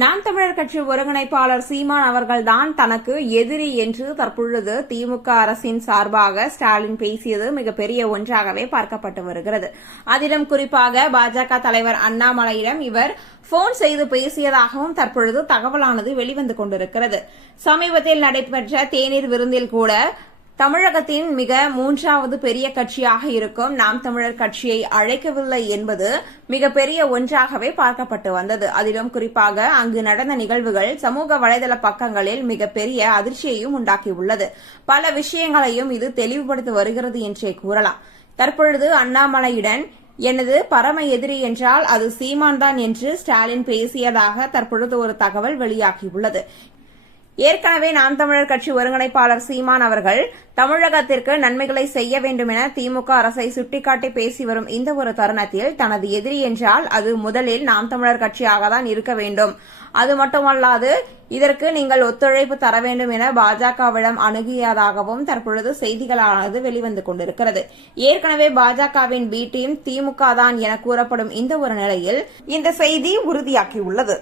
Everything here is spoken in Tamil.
நாம் தமிழர் கட்சி ஒருங்கிணைப்பாளர் சீமான் அவர்கள்தான் தனக்கு எதிரி என்று தற்பொழுது திமுக அரசின் சார்பாக ஸ்டாலின் பேசியது மிகப்பெரிய ஒன்றாகவே பார்க்கப்பட்டு வருகிறது. அதிலும் குறிப்பாக பாஜக தலைவர் அண்ணாமலையிடம் இவர் போன் செய்து பேசியதாகவும் தற்பொழுது தகவலானது வெளிவந்து கொண்டிருக்கிறது. சமீபத்தில் நடைபெற்ற தேநீர் விருந்தில் கூட தமிழகத்தின் மிக மூன்றாவது பெரிய கட்சியாக இருக்கும் நாம் தமிழர் கட்சியை அழைக்கவில்லை என்பது மிகப்பெரிய ஒன்றாகவே பார்க்கப்பட்டு வந்தது. அதிலும் குறிப்பாக அங்கு நடந்த நிகழ்வுகள் சமூக வலைதள பக்கங்களில் மிகப்பெரிய அதிர்ச்சியையும் உண்டாக்கியுள்ளது. பல விஷயங்களையும் இது தெளிவுபடுத்தி வருகிறது என்றே கூறலாம். தற்பொழுது அண்ணாமலையுடன் எனது பரம எதிரி என்றால் அது சீமான் தான் என்று ஸ்டாலின் பேசியதாக தற்பொழுது ஒரு தகவல் வெளியாகியுள்ளது. ஏற்கனவே நாம் தமிழர் கட்சி ஒருங்கிணைப்பாளர் சீமான் அவர்கள் தமிழகத்திற்கு நன்மைகளை செய்ய வேண்டும் என திமுக அரசை சுட்டிக்காட்டி பேசி வரும் இந்த ஒரு தருணத்தில் தனது எதிரி என்றால் அது முதலில் நாம் தமிழர் கட்சியாக தான் இருக்க வேண்டும். அது மட்டுமல்லாது இதற்கு நீங்கள் ஒத்துழைப்பு தர வேண்டும் என பாஜகவிடம் அணுகியதாகவும் தற்பொழுது செய்திகளானது வெளிவந்து கொண்டிருக்கிறது. ஏற்கனவே பாஜகவின் பி டீம் திமுக தான் என கூறப்படும் இந்த ஒரு நிலையில் இந்த செய்தி உறுதியாகியுள்ளது.